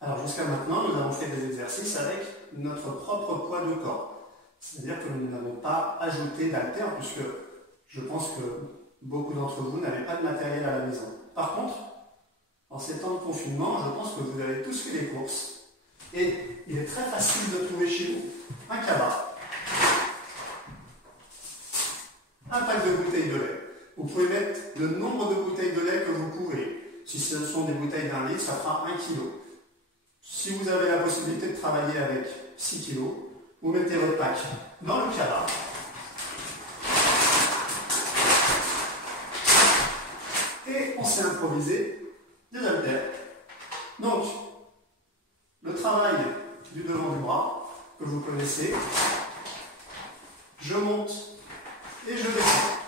Alors jusqu'à maintenant, nous avons fait des exercices avec notre propre poids de corps. C'est-à-dire que nous n'avons pas ajouté d'haltères puisque je pense que beaucoup d'entre vous n'avaient pas de matériel à la maison. Par contre, en ces temps de confinement, je pense que vous avez tous fait les courses et il est très facile de trouver chez vous un cabas, un pack de bouteilles de lait. Vous pouvez mettre le nombre de bouteilles de lait que vous pouvez. Si ce sont des bouteilles d'1 litre, ça fera 1 kg. Si vous avez la possibilité de travailler avec 6 kg, vous mettez votre pack dans le cabas. Et on s'est improvisé des haltères. Donc, le travail du devant du bras, que vous connaissez, je monte et je descends.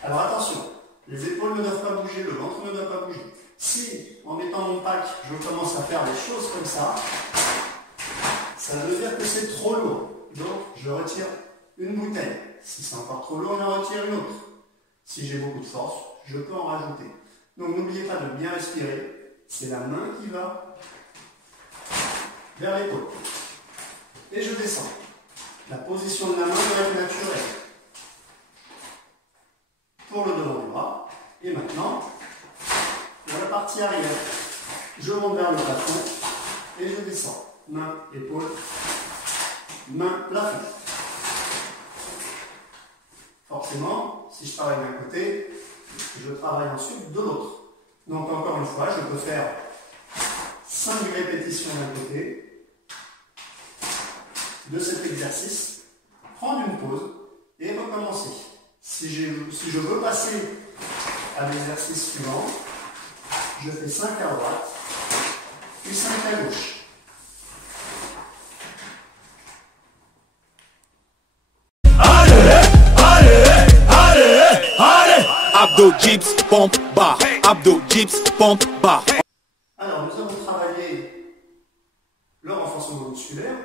Alors attention, les épaules ne doivent pas bouger, le ventre ne doit pas bouger. Si, en mettant mon pack, je commence à faire des choses comme ça veut dire que c'est trop lourd. Donc, je retire une bouteille. Si c'est encore trop lourd, j'en retire une autre. Si j'ai beaucoup de force, je peux en rajouter. Donc, n'oubliez pas de bien respirer. C'est la main qui va vers l'épaule. Et je descends. La position de la main doit être naturelle. Pour le devant du bras. Et maintenant, dans la partie arrière, je monte vers le plafond et je descends. Main, épaule, main, plafond. Forcément, si je travaille d'un côté, je travaille ensuite de l'autre. Donc encore une fois, je peux faire 5 répétitions d'un côté de cet exercice, prendre une pause et recommencer. Si je veux passer à l'exercice suivant, je fais 5 à droite, puis 5 à gauche. Abdo, dips, pompe, barre. Abdo, dips, pompe, barre. Alors, nous avons travaillé le renforcement musculaire,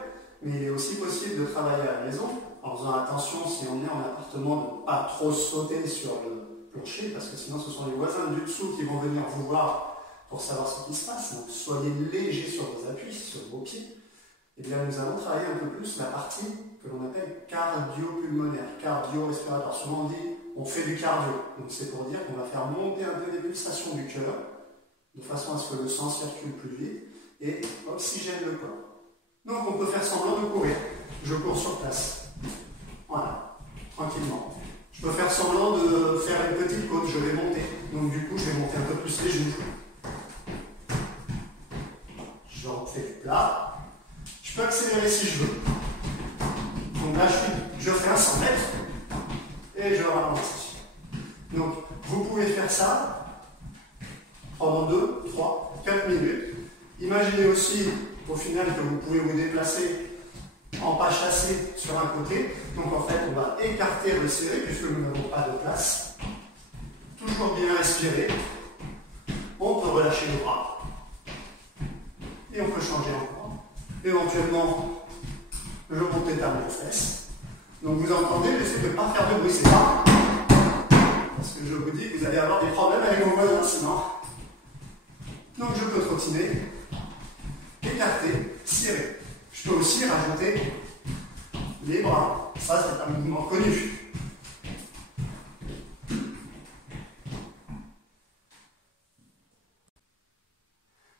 mais il est aussi possible de travailler à la maison en faisant attention, si on est en appartement, de ne pas trop sauter sur le plancher, parce que sinon ce sont les voisins du dessous qui vont venir vous voir pour savoir ce qui se passe. Donc, soyez légers sur vos appuis, sur vos pieds. Eh bien, nous allons travailler un peu plus la partie que l'on appelle cardio-pulmonaire, cardio-respiratoire. Souvent on dit on fait du cardio. Donc c'est pour dire qu'on va faire monter un peu les pulsations du cœur, de façon à ce que le sang circule plus vite et oxygène le corps. Donc on peut faire semblant de courir. Je cours sur place. Voilà, tranquillement. Je peux faire semblant de faire une petite côte, je vais monter. Donc du coup, je vais monter un peu plus les genoux. Je refais du plat. Je peux accélérer si je veux. Donc là, je fais un 100 mètres et je ralentis. Donc, vous pouvez faire ça pendant 2, 3, 4 minutes. Imaginez aussi, au final, que vous pouvez vous déplacer en pas chassé sur un côté. Donc, en fait, on va écarter, resserrer, puisque nous n'avons pas de place. Toujours bien respirer. On peut relâcher les bras. Et on peut changer encore. Éventuellement, je monte l'état de mes fesses. Donc vous entendez, j'essaie de ne pas faire de bruit, c'est ça. Parce que je vous dis que vous allez avoir des problèmes avec vos voisins sinon. Donc je peux trottiner, écarter, serrer. Je peux aussi rajouter les bras. Ça, c'est un mouvement connu.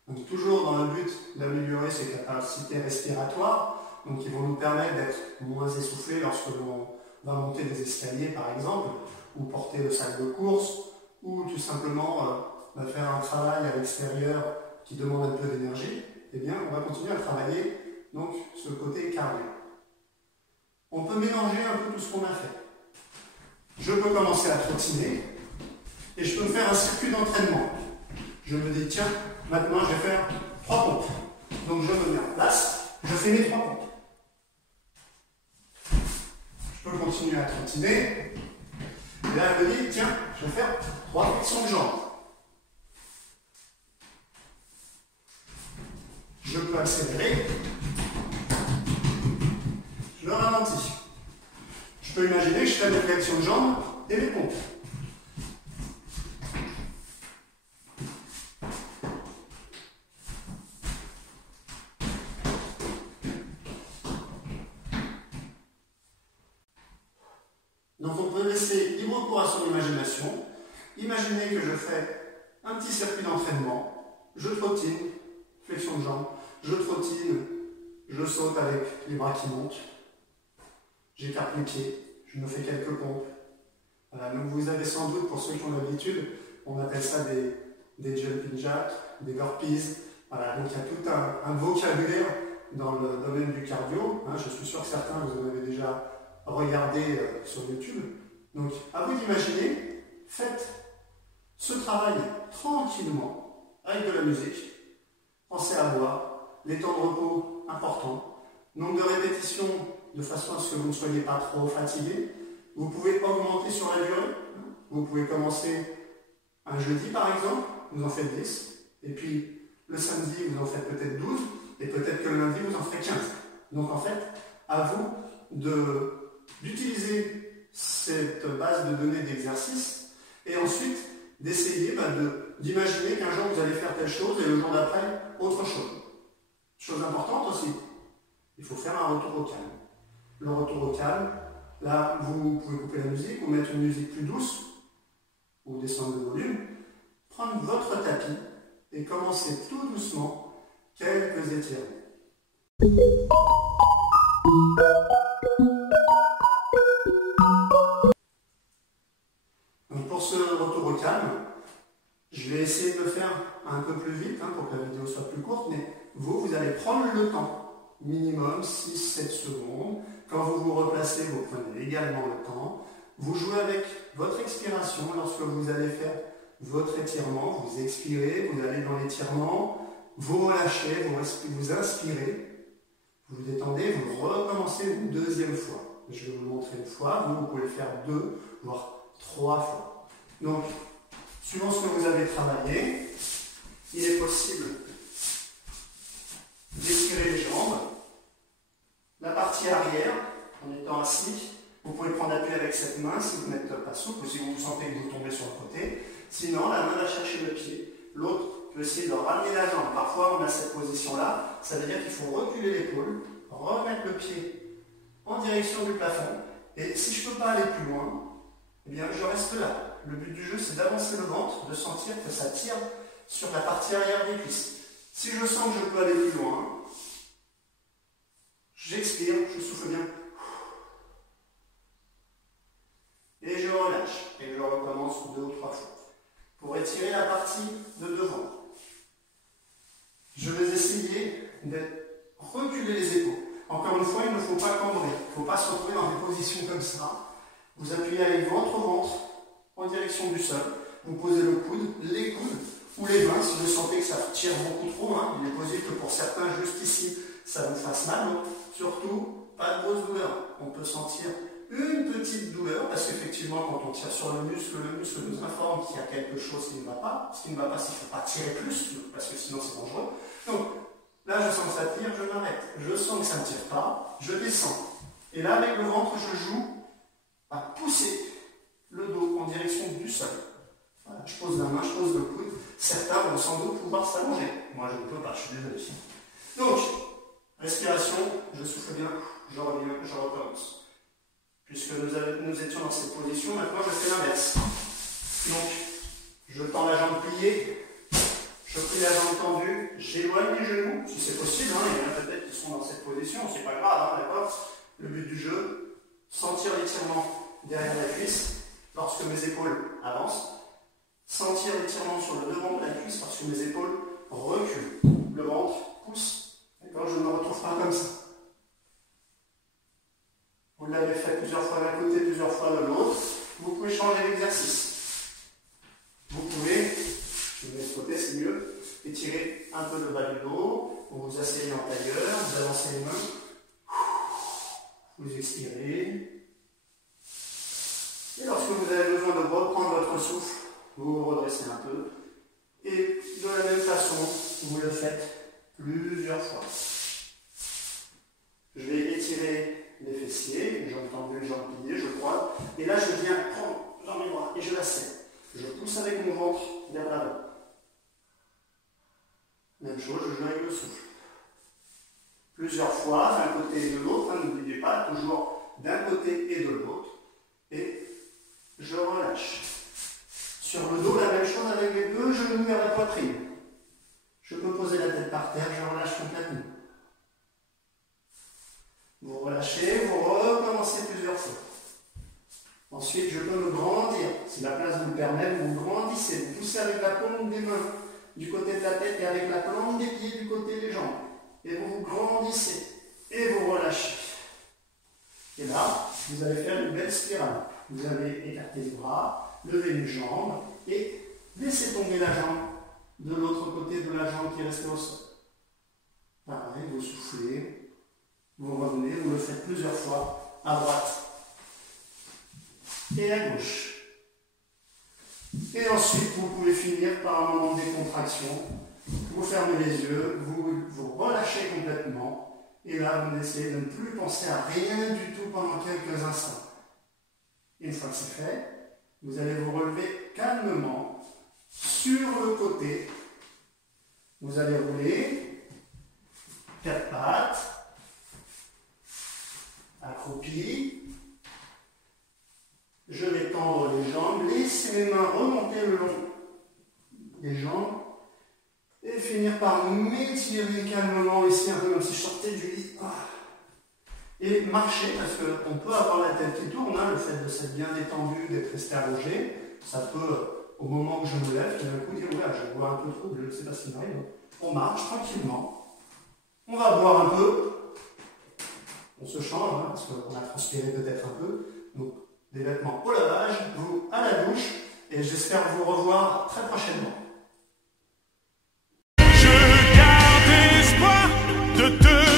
Donc toujours dans le but d'améliorer ses capacités respiratoires, donc qui vont nous permettre d'être moins essoufflés lorsque l'on va monter des escaliers par exemple, ou porter le sac de course, ou tout simplement faire un travail à l'extérieur qui demande un peu d'énergie. Eh bien, on va continuer à travailler donc ce côté cardio. On peut mélanger un peu tout ce qu'on a fait. Je peux commencer à trottiner et je peux me faire un circuit d'entraînement. Je me dis, tiens, maintenant je vais faire 3 pompes. Donc je me mets en place, je fais mes 3 pompes. Je peux continuer à trottiner. Et là je me dis, tiens, je vais faire 3 flexions de jambes. Je peux accélérer. Je le ralentis. Je peux imaginer que je fais des flexions de jambes et mes pompes. recours à son imagination. Imaginez que je fais un petit circuit d'entraînement, je trottine, flexion de jambes, je trottine, je saute avec les bras qui montent, j'écarte les pieds, je me fais quelques pompes. Voilà, donc vous avez sans doute, pour ceux qui ont l'habitude, on appelle ça des jumping jacks, des burpees. Voilà, donc il y a tout un vocabulaire dans le domaine du cardio. Je suis sûr que certains, vous en avez déjà regardé sur YouTube. Donc, à vous d'imaginer, faites ce travail tranquillement, avec de la musique. Pensez à boire, les temps de repos importants, nombre de répétitions de façon à ce que vous ne soyez pas trop fatigué. Vous pouvez augmenter sur la durée. Vous pouvez commencer un jeudi par exemple, vous en faites 10, et puis le samedi vous en faites peut-être 12, et peut-être que le lundi vous en ferez 15. Donc en fait, à vous d'utiliser cette base de données d'exercice, et ensuite d'essayer d'imaginer qu'un jour vous allez faire telle chose, et le jour d'après, autre chose. Chose importante aussi, il faut faire un retour au calme. Le retour au calme, là vous pouvez couper la musique, ou mettre une musique plus douce, ou descendre le volume, prendre votre tapis et commencer tout doucement quelques étirements. Donc pour ce retour au calme, je vais essayer de le faire un peu plus vite pour que la vidéo soit plus courte, mais vous allez prendre le temps, minimum 6-7 secondes. Quand vous vous replacez, vous prenez également le temps. Vous jouez avec votre expiration lorsque vous allez faire votre étirement. Vous expirez, vous allez dans l'étirement, vous relâchez, vous inspirez, vous vous détendez, vous recommencez une deuxième fois. Je vais vous le montrer une fois, vous pouvez le faire 2, voire 3 fois. Donc, suivant ce que vous avez travaillé, il est possible d'étirer les jambes, la partie arrière, en étant assis. Vous pouvez prendre appui avec cette main si vous n'êtes pas souple ou si vous sentez que vous tombez sur le côté. Sinon, la main va chercher le pied. L'autre peut essayer de ramener la jambe. Parfois, on a cette position-là. Ça veut dire qu'il faut reculer l'épaule, remettre le pied en direction du plafond. Et si je ne peux pas aller plus loin, eh bien, je reste là. Le but du jeu, c'est d'avancer le ventre, de sentir que ça tire sur la partie arrière des cuisses. Si je sens que je peux aller plus loin, j'expire, je souffle bien. Et je relâche, et je recommence 2 ou 3 fois. Pour étirer la partie de devant, je vais essayer de reculer les épaules. Encore une fois, il ne faut pas cambrer, il ne faut pas se retrouver dans des positions comme ça. Vous appuyez avec votre ventre en direction du sol. Vous posez le coude, les coudes ou les mains si vous sentez que ça tire beaucoup trop. Il est possible que pour certains, juste ici, ça vous fasse mal. Donc, surtout, pas de grosse douleur. On peut sentir une petite douleur, parce qu'effectivement, quand on tire sur le muscle nous informe qu'il y a quelque chose qui ne va pas. Ce qui ne va pas, c'est qu'il ne faut pas tirer plus, parce que sinon c'est dangereux. Donc, là, je sens que ça tire, je m'arrête. Je sens que ça ne tire pas, je descends. Et là, avec le ventre, je joue à pousser le dos en direction du sol. Voilà, je pose la main, je pose le coude. Certains vont sans doute pouvoir s'allonger. Moi, je ne peux pas, je suis désolé. Donc, respiration, je souffle bien, je reviens, je recommence. Puisque nous étions dans cette position, maintenant je fais l'inverse. Donc, je tends la jambe pliée, je plie la jambe tendue, j'éloigne les genoux, si c'est possible. Il y en a peut-être qui sont dans cette position, c'est pas grave, d'accord. Le but du jeu, sentir l'étirement derrière la cuisse lorsque mes épaules avancent, sentir l'étirement sur le devant de la cuisse lorsque mes épaules reculent. Le ventre pousse, d'accord, je ne me retrouve pas comme ça. Vous l'avez fait plusieurs fois d'un côté, plusieurs fois de l'autre. Vous pouvez changer l'exercice. Vous pouvez, je vais de côté, c'est mieux, étirer un peu le bas du dos, vous vous asseyez en tailleur, vous avancez les mains, vous expirez. Et lorsque vous avez besoin de reprendre votre souffle, vous vous redressez un peu. Et de la même façon, vous le faites plusieurs fois. Je vais étirer les fessiers, une jambe tendue, une jambe pliée, je crois. Et là, je viens prendre dans mes bras et je la serre. Je pousse avec mon ventre vers l'avant. Même chose, je joue avec le souffle. Plusieurs fois, d'un côté et de l'autre. N'oubliez pas, toujours d'un côté et de l'autre. Et je relâche. Sur le dos, la même chose avec les deux genoux vers la poitrine. Je peux poser la tête par terre, je relâche complètement. Vous relâchez, vous recommencez plusieurs fois. Ensuite, je peux me grandir. Si la place vous le permet, vous grandissez. Vous poussez avec la paume des mains du côté de la tête et avec la plante des pieds du côté des jambes. Et vous vous grandissez. Et vous relâchez. Et là, vous allez faire une belle spirale. Vous allez écarter les bras, lever une jambe et laisser tomber la jambe de l'autre côté de la jambe qui est restée au sol. Pareil, vous soufflez, vous revenez, vous le faites plusieurs fois à droite et à gauche. Et ensuite, vous pouvez finir par un moment de décontraction. Vous fermez les yeux, vous relâchez complètement. Et là, vous essayez de ne plus penser à rien du tout pendant quelques instants. Une fois que c'est fait, vous allez vous relever calmement sur le côté. Vous allez rouler, 4 pattes, accroupi. Je vais tendre les jambes, laissez mes mains remonter le long des jambes et finir par m'étirer calmement ici, un peu comme si je sortais du lit. Et marcher, parce qu'on peut avoir la tête qui tourne, le fait de s'être bien détendu, d'être resté allongé, ça peut, au moment où je me lève, tout d'un coup dire, ouais, je vois un peu trop, je ne sais pas ce qui m'arrive. On marche tranquillement, on va boire un peu, on se change, parce qu'on a transpiré peut-être un peu, donc des vêtements au lavage, vous à la douche, et j'espère vous revoir très prochainement. Je garde espoir de te